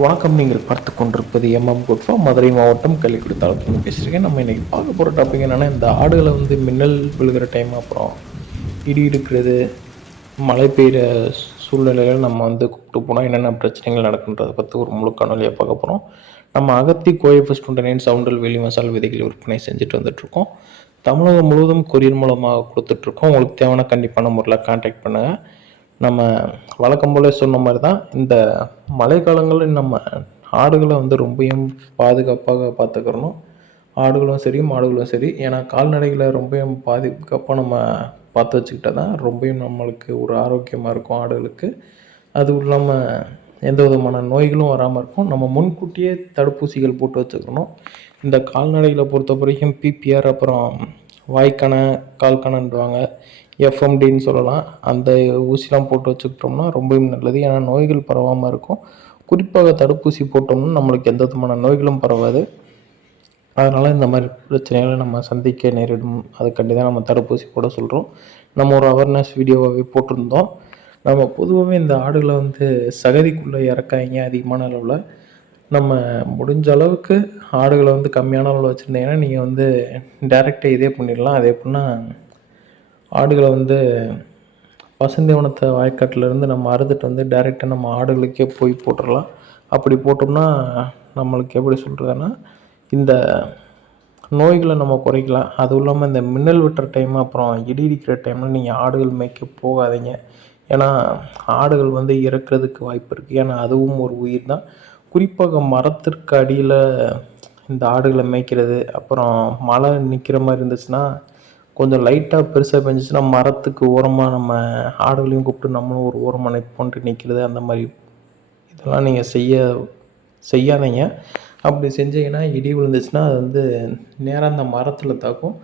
வணக்கம். நீங்கள் பார்த்து கொண்டிருப்பது எம்.எம். மதுரை மாவட்டம் கள்ளிக்குடி தாலுக்கு பேசுகிறேன். நம்ம இன்றைக்கி பார்க்க போகிற டாபிக் என்னென்னா, இந்த ஆடுகளை வந்து மின்னல் விழுகிற டைம், அப்புறம் இடி இடுக்கிறது, மழை பெய்கிற சூழ்நிலையில் நம்ம வந்து கூப்பிட்டு போனால் என்னென்ன பிரச்சனைகள் நடக்குன்றதை பற்றி ஒரு முழு காணொலியாக பார்க்க போகிறோம். நம்ம அகத்தி கோயை ஃபஸ்ட் 29 சவுண்டல் வெளி மசால் விதைகள் விற்பனை செஞ்சுட்டு வந்துட்டுருக்கோம். தமிழகம் முழுவதும் கொரியர் மூலமாக கொடுத்துட்ருக்கோம். உங்களுக்கு தேவையான கண்டிப்பான முறையில் கான்டாக்ட் பண்ணுங்கள். நம்ம வழக்கம் போல சொன்ன மாதிரி தான், இந்த மழை காலங்களில் நம்ம ஆடுகளை வந்து ரொம்பவும் பாதுகாப்பாக பார்த்துக்கிறணும். ஆடுகளும் சரி, மாடுகளும் சரி. ஏன்னா கால்நடைகளை ரொம்பவும் பாதுகாப்பாக நம்ம பார்த்து வச்சுக்கிட்டா தான் ரொம்பவும் நம்மளுக்கு ஒரு ஆரோக்கியமாக இருக்கும் ஆடுகளுக்கு. அதுவும் இல்லாமல் எந்த விதமான நோய்களும் வராமல் இருக்கும். நம்ம முன்கூட்டியே தடுப்பூசிகள் போட்டு வச்சுக்கணும். இந்த கால்நடைகளை பொறுத்த வரைக்கும் பிபிஆர், அப்புறம் வாய்க்கான கால்கணன்றாங்க, எஃப்எம்டின்னு சொல்லலாம். அந்த ஊசிலாம் போட்டு வச்சுக்கிட்டோம்னா ரொம்பவும் நல்லது. ஏன்னா நோய்கள் பரவாமல் இருக்கும். குறிப்பாக தடுப்பூசி போட்டோம்னா நம்மளுக்கு எந்த விதமான நோய்களும் பரவாது. அதனால் இந்த மாதிரி பிரச்சனைகளை நம்ம சந்திக்க நேரிடும். அதுக்காண்டி தான் நம்ம தடுப்பூசி போட சொல்கிறோம். நம்ம ஒரு அவேர்னஸ் வீடியோவாகவே போட்டிருந்தோம். நம்ம பொதுவாகவே இந்த ஆடுகளை வந்து சகதிக்குள்ளே இறக்காங்க அதிகமான அளவில். நம்ம முடிஞ்ச அளவுக்கு ஆடுகளை வந்து கம்மியான அளவில் வச்சுருந்தீங்கன்னா நீங்கள் வந்து டேரெக்டாக இதே பண்ணிடலாம். அது எப்படின்னா, ஆடுகளை வந்து பசுந்தீவனத்தை வாய்க்காட்டிலேருந்து நம்ம அறுத்துட்டு வந்து டேரெக்டாக நம்ம ஆடுகளுக்கே போய் போட்டுடலாம். அப்படி போட்டோம்னா நம்மளுக்கு எப்படி சொல்கிறதுன்னா, இந்த நோய்களை நம்ம குறைக்கலாம். அதுவும் இல்லாமல் இந்த மின்னல் வெட்டுற டைம், அப்புறம் இடி இடிக்கிற டைமில் நீங்கள் ஆடுகள் மேய்க்க போகாதீங்க. ஏன்னா ஆடுகள் வந்து இறக்கிறதுக்கு வாய்ப்பு இருக்குது. ஏன்னா அதுவும் ஒரு உயிர் தான். குறிப்பாக மரத்திற்கு அடியில் இந்த ஆடுகளை மேய்க்கிறது, அப்புறம் மழை நிற்கிற மாதிரி இருந்துச்சுன்னா, கொஞ்சம் லைட்டாக பெருசாக பெஞ்சிச்சுன்னா மரத்துக்கு ஓரமாக நம்ம ஆடுகளையும் கூப்பிட்டு நம்மளும் ஒரு ஓரமாக நிற்போன்ட்டு நிற்கிறது, அந்த மாதிரி இதெல்லாம் நீங்கள் செய்யாதீங்க. அப்படி செஞ்சீங்கன்னா இடி விழுந்துச்சுன்னா அது வந்து நேராக அந்த மரத்தில் தாக்கும்.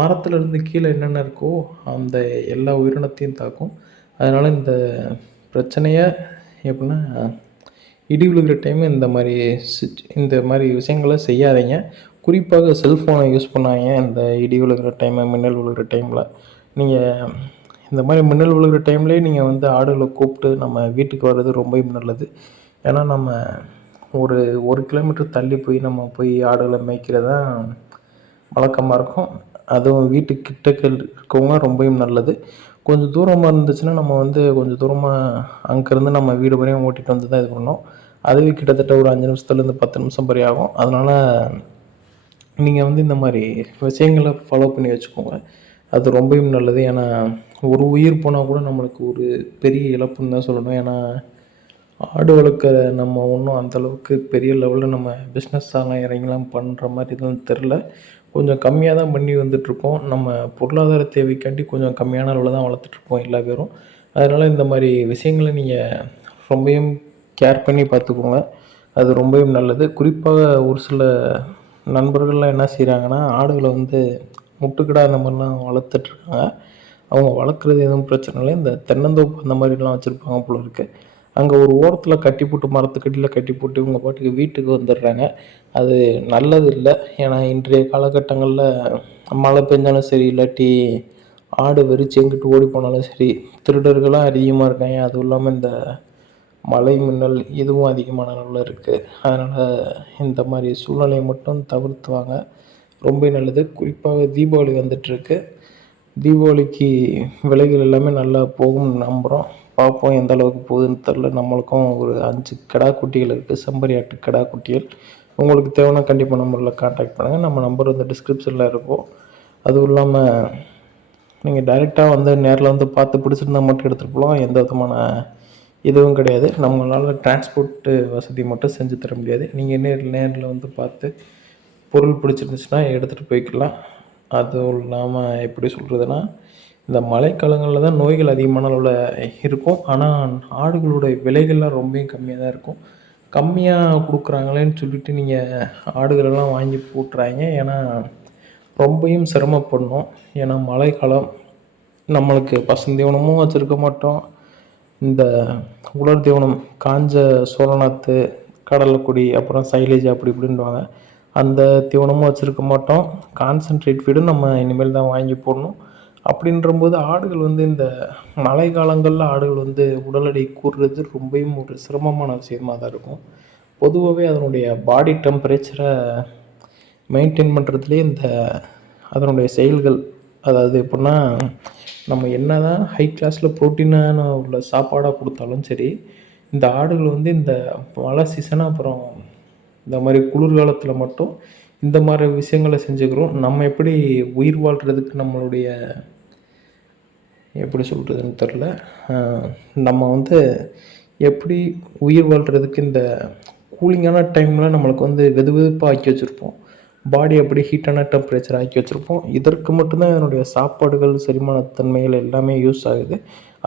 மரத்துலேருந்து கீழே என்னென்ன இருக்கோ அந்த எல்லா உயிரினத்தையும் தாக்கும். அதனால் இந்த பிரச்சனையை எப்படின்னா, இடி விழுகிற டைமு இந்த மாதிரி விஷயங்களை செய்யாதீங்க. குறிப்பாக செல்ஃபோனை யூஸ் பண்ணாதீங்க. இந்த இடி விழுகிற டைமு, மின்னல் விழுகிற டைமில் நீங்கள் இந்த மாதிரி மின்னல் விழுகிற டைம்லேயே நீங்கள் வந்து ஆடுகளை கூப்பிட்டு நம்ம வீட்டுக்கு வர்றது ரொம்பவும் நல்லது. ஏன்னா நம்ம ஒரு 1 கிலோமீட்டர் தள்ளி போய் ஆடுகளை மேய்க்கிறது தான் வழக்கமாக இருக்கும். அதுவும் வீட்டுக்கு கிட்டக்க இருக்கவங்க ரொம்பவும் நல்லது. கொஞ்சம் தூரமாக இருந்துச்சுன்னா நம்ம வந்து கொஞ்சம் தூரமாக அங்கேருந்து நம்ம வீடு வரையும் ஓட்டிகிட்டு வந்து தான் இது பண்ணோம். அதுவே கிட்டத்தட்ட ஒரு 5 நிமிஷத்துலேருந்து 10 நிமிஷம் வரை ஆகும். அதனால் நீங்கள் வந்து இந்த மாதிரி விஷயங்களை ஃபாலோ பண்ணி வச்சுக்கோங்க. அது ரொம்பவும் நல்லது. ஏன்னா ஒரு உயிர் போனால் கூட நம்மளுக்கு ஒரு பெரிய இழப்புன்னு தான் சொல்லணும். ஏன்னா ஆடு வளர்க்குற நம்ம ஒன்றும் அந்தளவுக்கு பெரிய லெவலில் நம்ம பிஸ்னஸ்ஸாலாம் இறங்கிலாம் பண்ணுற மாதிரி எதுவும் தெரில. கொஞ்சம் கம்மியாக தான் பண்ணி வந்துட்டுருக்கோம். நம்ம பொருளாதார தேவைக்காண்டி கொஞ்சம் கம்மியான அளவில் தான் வளர்த்துட்ருக்கோம் எல்லா பேரும். அதனால் இந்த மாதிரி விஷயங்களை நீங்கள் ரொம்பவும் கேர் பண்ணி பார்த்துக்கோங்க. அது ரொம்பவும் நல்லது. குறிப்பாக ஒரு சில நண்பர்கள்லாம் என்ன செய்கிறாங்கன்னா, ஆடுகளை வந்து முட்டுக்கடா அந்த மாதிரிலாம் வளர்த்துட்ருக்காங்க. அவங்க வளர்க்குறது எதுவும் பிரச்சனை இல்லை. இந்த தென்னந்தோப்பு அந்த மாதிரிலாம் வச்சுருப்பாங்க போல இருக்குது. அங்கே ஒரு ஓரத்தில் கட்டி போட்டு, மரத்துக்கடியில் கட்டி போட்டு இவங்க பாட்டுக்கு வீட்டுக்கு வந்துடுறாங்க. அது நல்லது இல்லை. ஏன்னா இன்றைய காலகட்டங்களில் மழை பெஞ்சாலும் சரி, இல்லாட்டி ஆடு வெறிச்சு எங்கிட்டு ஓடி போனாலும் சரி, திருடர்களும் அதிகமாக இருக்காங்க. அதுவும் இல்லாமல் இந்த மழை, மின்னல் இதுவும் அதிகமான அளவில் இருக்குது. அதனால் இந்த மாதிரி சூழ்நிலையை மட்டும் தவிர்த்துவாங்க. ரொம்ப நல்லது. குறிப்பாக தீபாவளி வந்துட்டுருக்கு. தீபாவளிக்கு விலைகள் எல்லாமே நல்லா போகும்னு நம்புகிறோம். பார்ப்போம் எந்த அளவுக்கு போகுதுன்னு தெரில. நம்மளுக்கும் ஒரு 5 கிடா குட்டிகள் இருக்குது. செம்பறி ஆட்டு கிடா குட்டிகள். உங்களுக்கு தேவைன்னா கண்டிப்பாக நம்பரில் கான்டாக்ட் பண்ணுங்கள். நம்ம நம்பர் வந்து டிஸ்கிரிப்ஷனில் இருக்கும். அதுவும் இல்லாமல் நீங்கள் டைரெக்டாக வந்து நேரில் வந்து பார்த்து பிடிச்சிருந்தா மட்டும் எடுத்துகிட்டு போகலாம். எந்த விதமான இதுவும் கிடையாது. நம்மளால் டிரான்ஸ்போர்ட்டு வசதி மட்டும் செஞ்சு தர முடியாது. நீங்கள் நேரில் வந்து பார்த்து பொருள் பிடிச்சிருந்துச்சுன்னா எடுத்துகிட்டு போய்க்கலாம். அதுவும் இல்லாமல் எப்படி சொல்கிறதுனா, இந்த மழைக்காலங்களில் தான் நோய்கள் அதிகமான அளவில் இருக்கும். ஆனால் ஆடுகளுடைய விலைகள்லாம் ரொம்பவும் கம்மியாக தான் இருக்கும். கம்மியாக கொடுக்குறாங்களேன்னு சொல்லிட்டு நீங்கள் ஆடுகளெல்லாம் வாங்கி போட்டுறாதீங்க. ஏன்னா ரொம்பவும் சிரமப்படணும். ஏன்னா மழைக்காலம், நம்மளுக்கு பசுந்தீவனமும் வச்சுருக்க மாட்டோம். இந்த உலர் தீவனம், காஞ்ச சோளநாற்று, கடலைக்கொடி, அப்புறம் சைலேஜ் அப்படி இப்படின்னுவாங்க, அந்த தீவனமும் வச்சுருக்க மாட்டோம். கான்சன்ட்ரேட் ஃபீடும் நம்ம இனிமேல் தான் வாங்கி போடணும். அப்படின்றபோது ஆடுகள் வந்து இந்த மழை காலங்களில் ஆடுகள் வந்து உடல் எடை கூடுறது ரொம்பவும் ஒரு சிரமமான விஷயமாக தான் இருக்கும். பொதுவாகவே அதனுடைய பாடி டெம்பரேச்சரை மெயின்டைன் பண்ணுறதுலேயே அதனுடைய செயல்கள், அதாவது எப்புடின்னா, நம்ம என்னதான் ஹை கிளாஸில் புரோட்டீனான உள்ள சாப்பாடாக கொடுத்தாலும் சரி, இந்த ஆடுகள் வந்து இந்த மழை சீசன் அப்புறம் இந்த மாதிரி குளிர்காலத்தில் மட்டும் இந்த மாதிரி விஷயங்களை செஞ்சுக்கிறோம். நம்ம எப்படி உயிர் வாழ்கிறதுக்கு நம்மளுடைய எப்படி சொல்கிறதுன்னு தெரில, நம்ம வந்து எப்படி உயிர் வாழ்கிறதுக்கு இந்த கூலிங்கான டைமில் நம்மளுக்கு வந்து வெது வெதுப்பாக ஆக்கி வச்சுருப்போம். பாடி அப்படி ஹீட்டான டெம்பரேச்சர் ஆக்கி வச்சுருப்போம். இதற்கு மட்டும்தான் இதனுடைய சாப்பாடுகள், செரிமானத்தன்மைகள் எல்லாமே யூஸ் ஆகுது.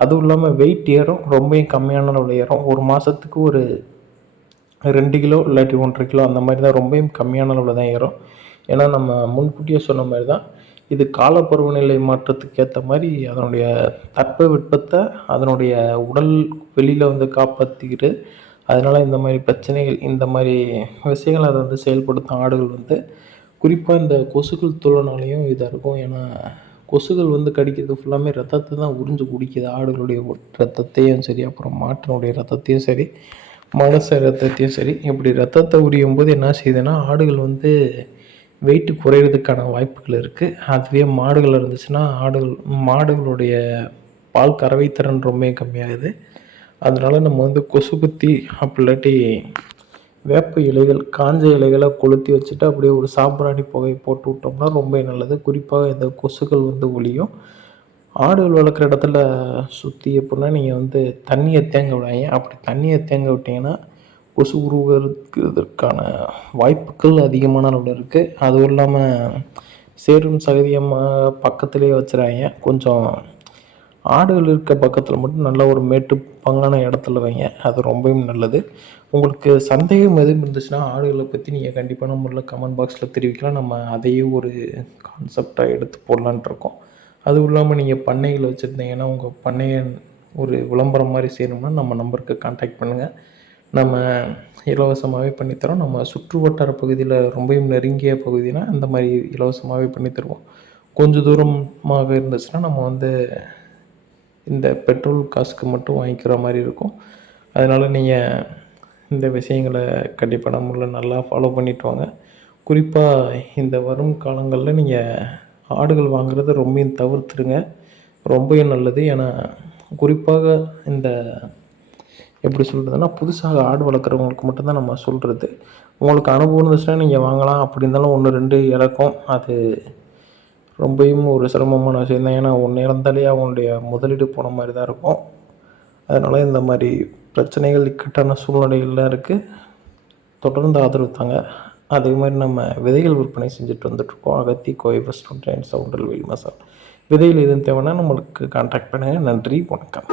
அதுவும் இல்லாமல் வெயிட் ஏறும், ரொம்பவும் கம்மியான அளவில் ஏறும். ஒரு மாதத்துக்கு ஒரு 2 கிலோ இல்லாட்டி 1.5 கிலோ அந்த மாதிரி தான், ரொம்பவும் கம்மியான அளவில் தான் ஏறும். ஏன்னா நம்ம முன்கூட்டியே சொன்ன மாதிரி தான், இது கால பருவநிலை மாற்றத்துக்கு ஏற்ற மாதிரி அதனுடைய தட்பவெப்பத்தை அதனுடைய உடல் வெளியில் வந்து காப்பாற்றிக்கிட்டு, அதனால் இந்த மாதிரி பிரச்சனைகள், இந்த மாதிரி விஷயங்கள் அதை வந்து செயல்படுத்தும் ஆடுகள் வந்து குறிப்பாக இந்த கொசுக்கள் தொல்லைனாலையும் இதாக இருக்கும். ஏன்னா கொசுக்கள் வந்து கடிக்கிறது ஃபுல்லாமே ரத்தத்தை தான் உறிஞ்சு குடிக்குது. ஆடுகளுடைய ரத்தத்தையும் சரி, அப்புறம் மாட்டினுடைய ரத்தத்தையும் சரி, மனுஷ ரத்தத்தையும் சரி. இப்படி ரத்தத்தை உரியும் போது என்ன செய்யுதுன்னா, ஆடுகள் வந்து வெயிட்டு குறையிறதுக்கான வாய்ப்புகள் இருக்குது. அதுவே மாடுகள் இருந்துச்சுன்னா மாடுகளுடைய பால் கறவைத்திறன் ரொம்ப கம்மியாகுது. அதனால நம்ம வந்து கொசுபத்தி அப்படி இல்லாட்டி வேப்ப இலைகள், காஞ்ச இலைகளை கொளுத்தி வச்சுட்டு அப்படியே ஒரு சாம்பிராணி புகை போட்டு விட்டோம்னா ரொம்ப நல்லது. குறிப்பாக இந்த கொசுக்கள் வந்து ஒழியும். ஆடுகள் வளர்க்குற இடத்துல சுற்றி எப்படின்னா, நீங்கள் வந்து தண்ணியை தேங்க விடாதீங்க. அப்படி தண்ணியை தேங்க விட்டிங்கன்னா கொசு உருவாகிறதுக்கான வாய்ப்புகள் அதிகமான அளவில் இருக்குது. அதுவும் இல்லாமல் சேரும் சகதியமாக பக்கத்துலேயே வச்சுறாதீங்க. கொஞ்சம் ஆடுகள் இருக்க பக்கத்தில் மட்டும் நல்ல ஒரு மேட்டு பங்கான இடத்துல வைங்க. அது ரொம்பவும் நல்லது. உங்களுக்கு சந்தேகம் எதுவும் இருந்துச்சுன்னா ஆடுகளை பற்றி நீங்கள் கண்டிப்பான முறையில் கமெண்ட் பாக்ஸில் தெரிவிக்கலாம். நம்ம அதையே ஒரு கான்செப்டாக எடுத்து போடலான்ட்டு இருக்கோம். அதுவும் இல்லாமல் நீங்கள் பண்ணைகள் வச்சுருந்தீங்கன்னா, உங்கள் பண்ணையை ஒரு விளம்பரம் மாதிரி செய்யணும்னா நம்ம நம்பருக்கு கான்டாக்ட் பண்ணுங்கள். நம்ம இலவசமாகவே பண்ணித்தரோம். நம்ம சுற்று வட்டார பகுதியில் ரொம்பவும் நெருங்கிய பகுதினா அந்த மாதிரி இலவசமாகவே பண்ணித்தருவோம். கொஞ்சம் தூரமாக இருந்துச்சுன்னா நம்ம வந்து இந்த பெட்ரோல் காசுக்கு மட்டும் வாங்கிக்கிற மாதிரி இருக்கும். அதனால் நீங்கள் இந்த விஷயங்களை கண்டிப்பான முறையில் நல்லா ஃபாலோ பண்ணிட்டு வாங்க. குறிப்பாக இந்த வரும் காலங்களில் நீங்கள் ஆடுகள் வாங்குறத ரொம்பவும் தவிர்த்துடுங்க. ரொம்பவும் நல்லது. ஏன்னா குறிப்பாக இந்த எப்படி சொல்கிறதுன்னா, புதுசாக ஆடு வளர்க்குறவங்களுக்கு மட்டும்தான் நம்ம சொல்கிறது. உங்களுக்கு அனுபவம் இருந்துச்சுன்னா நீங்கள் வாங்கலாம். அப்படி இருந்தாலும் 1, 2 இறக்கும். அது ரொம்பவும் ஒரு சிரமமான விஷயம் தான். ஏன்னா ஒன்று இறந்தாலே அவங்களுடைய முதலீடு போன மாதிரி தான் இருக்கும். அதனால் இந்த மாதிரி பிரச்சனைகள், இக்கட்டான சூழ்நிலைகள்லாம் இருக்குது. தொடர்ந்து ஆதரவு தாங்க. அதே மாதிரி நம்ம விதைகள் விற்பனை செஞ்சுட்டு வந்துட்டுருக்கோம். அகத்தி, கோவை பஸ், சவுண்டல்வேல் மசால். விதைகள் எதுவும் தேவைன்னா நம்மளுக்கு கான்டாக்ட் பண்ணுங்கள். நன்றி, வணக்கம்.